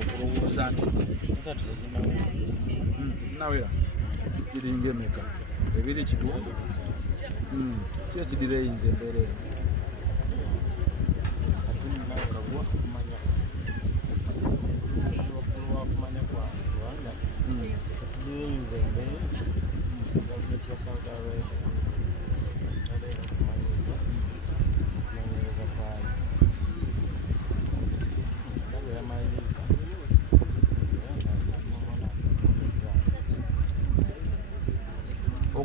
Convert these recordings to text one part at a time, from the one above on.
okulowooza nti nawera kiringa emeka ebiri kituufu ki ekidira eyinza embeera eyo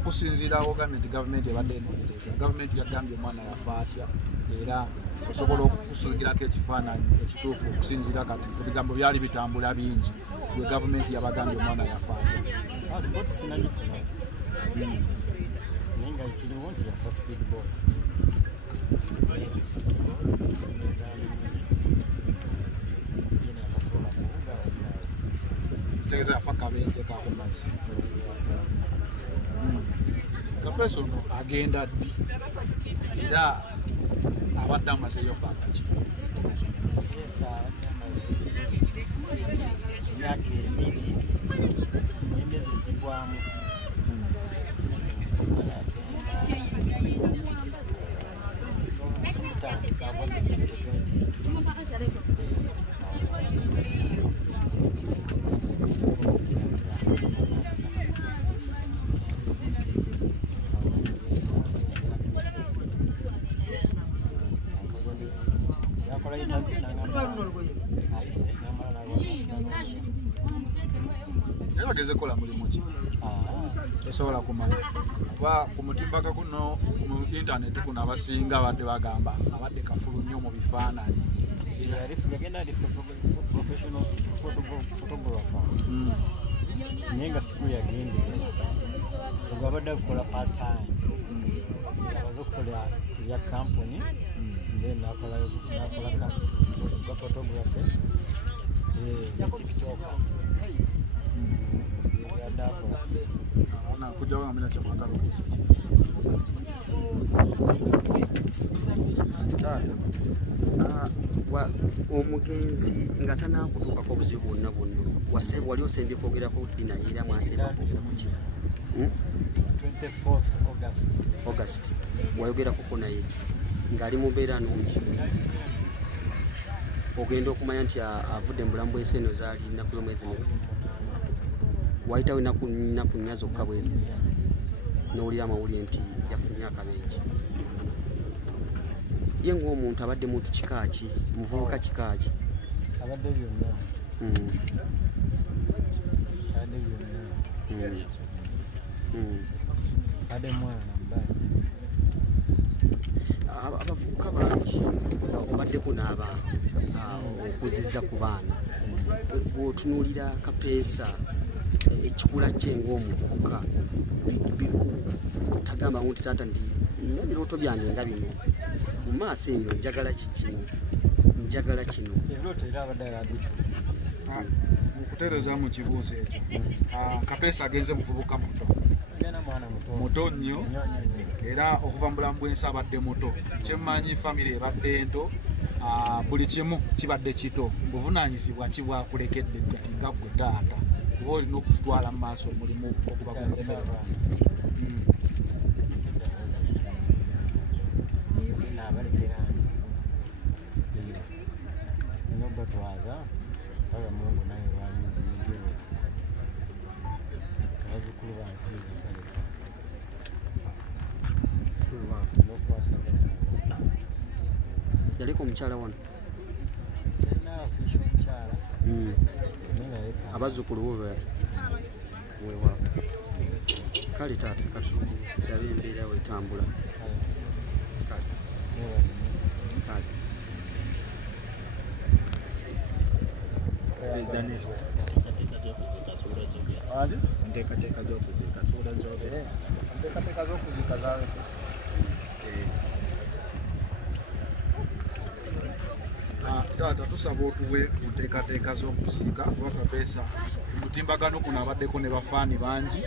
okusinziirawo gavumenti ebadde enoonyereza gavumenti yagambye omwana yafa atya era osobola okukusuugirako ekifaananyi ekituufu okusinziira kati ebigambo byali bitambula bingi gwe gavumenti yabagambye omwana yafa atya nenga ekiriwo nti yafa speedboat tegeza yafa kabenje kakumazzi Kapeesa ono agenda ddi era abadde amazeeyo bbanga ki emyaka ebiri n'emyezi egigwamu ageze kola mulimu ki esobola kumanya kuba ku mutimbaka kuno mu internet kuno abasinga abadde bagamba abadde kafulu nnyo mu bifaananyi yagenda ali professional photographer nenga siku yagendera ubwo abadde akola part time abaza okukola ya company then nakola ka photography ya TikTok omugenzi nga tanakutuukako obuzibu bwonna bwonna wali osembye kwogerako ddi naye era mwasemba kwogerako ki 24th August wayogerakoko naye ng'ali mu mbeera nungi ogenda okumanya nti avudde mu bulamu bw'ensi eno zaali nnaku z'omwezi mu wayitawo ennaku nnya zokka bwezi n'owulira amawulire nti yafunye akabenje ye ng'omuntu abadde muntu kikaaki muvubuka kikaaki abadde byonna abadde mwana mubanja abavubuka bangi obaddeko n'aba okuzizza ku baana bw'otunuulira Kapeesa ekikula kye ng'omuvubuka tagamba nti taata ndi ebirooto byange nga bino mu maaso eyo njagala kino ebirooto era abadde mukuteereza mu kibuuzo ekyo Kapeesa agenze muvubuka muto nnyo era okuva mu bulamu bw'ensi abadde muto kyemmanyi famire ebadde ento buli kimu kibadde kito buvunaanyizibwa ki bwakulekedde ati nga ggwe taata kuba olina okutwala mu maaso omulimu okuba kulemerera batwaza paka Mungu naye wamizingi abazukulu bansiiga yaliko omukyala wano abazzukulu bo wewa kale taata katulabe embeera wetambula enteekateeka z'okuziika ziwula z'ogere enteekateeka z'okuziika zawe taata tusaba otuwe mu nteekateeka z'okuziika kuba Kapeesa ku mutimbagano kuno abaddeko ne bafaani bangi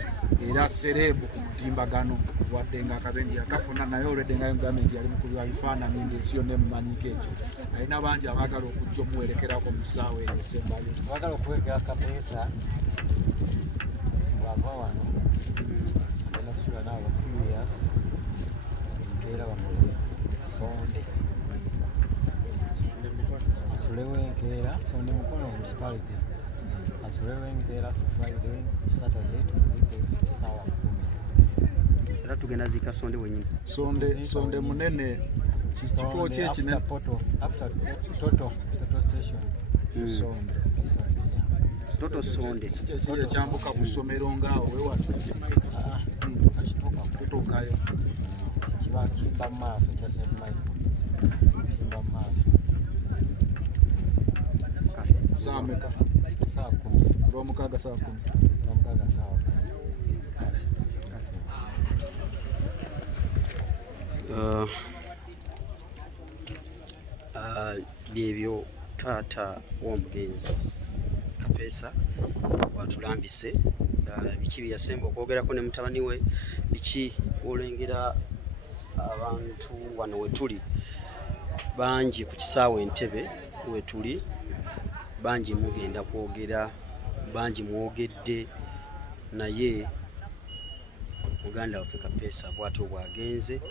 era serebu ku mutimbagano wadde nga akabenje yakafuna naye olwedde nga gavumenti yali mu kubiba bifaananyi ng'ensi yonna emumanyiko ekyo alina bangi abaagala okujja omuwerekerako mu ssaawa eyo esembali baagala okuwegera Kapeesa bw'ava wano agenda kusula naabo curious embeera bamule Sonde asulewo enkeera Sonde mukono municipality asulewo enkeera Friday Saturday tuzike ssaawa 10 era tugenda ziika Sonde wenyini. Sonde munene kifo ki ekinene after Toto station Sonde Toto Sonde kiki ekyambuka ku ssomero ngaawo wewatu tutuukayo kiba kimba mu maaso kya St. Michael kimba mu maaso saa meka saa 10 olwomukaaga saa 10 olwomukaaga saa 10. Byebyo taata w'omugenzi Kapeesa watulambise biki bye yasemba okwogerako ne mutabani we biki olengera abantu wano wetuli bangi ku kisaawe Entebbe wetuli bangi mugenda kwogera bangi mwogedde naye muganda waffe Kapeesa bw'atyo bwagenze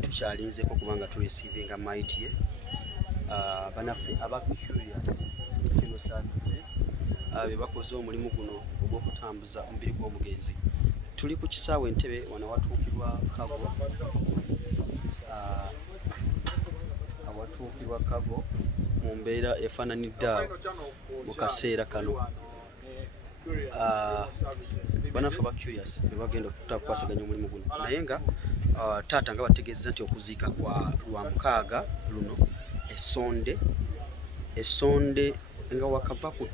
tukyalinzeko kubanga turecivinga mighty ye banaffe aba curious funeral services be bakoze omulimu guno ogw'okutambuza omubiri gw'omugenzi. Tuli ku kisaawe Entebbe wano awatuukirwa kago mu mbeera efaananidde awo mu kaseera kano banaffe aba curious be bagenda okukwasaganya omulimu guno naye nga taata nga bategeeza nti okuziika kwa Lwamukaaga luno Esonde nga wakava ku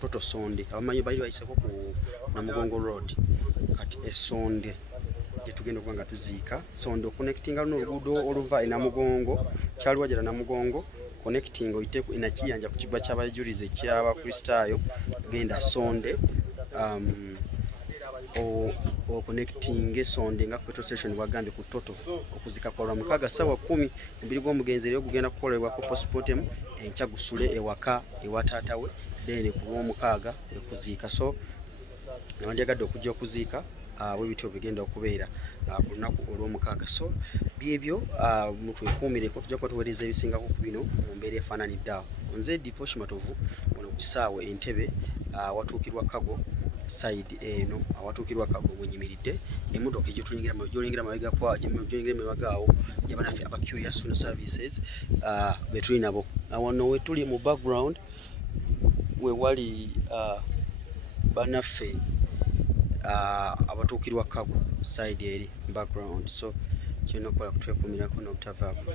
Toto Sonde abamanyi bali bayiseko ku Namugongo Road kati Esonde gye tugenda okuba nga tuziika Sonde connectinga luno oluguudo oluva e Namugongo Kyalwajjala Namugongo connecting oyite Nakiyanja ku kibba ky'abajulize eky'Abakristaayo genda Sonde o connecting Sonde nga petrol station wagambye ku Toto okuzika kwa Lwamukaaga ssaawa 10 omubiri gw'omugenzi rero gugenda kukolebwako postmortem enkya gusule ewaka ewa taata we then ku Lwomukaaga okuziika so nabandyagadde okujja okuziika bwe bityo bigenda okubeera ku lunaku olw'Omukaaga so byebyo mutwekuumireko tujja kuba tuweereza ebisingako ku bino mu mbeera efaananidde awo nze Divoshi Matovu wano ku kisaawe Entebbe watuukirwa Kago side eno awatuukirwa Kago wenyimiridde emmotoka gyolengera mabega awo yabanaffe aba curious funeral services betuli nabo wano wetuli mu background we wali banaffe abatuukirwa Kago side eri background so kyonna okukola kutwekuumirako n'obutavaako.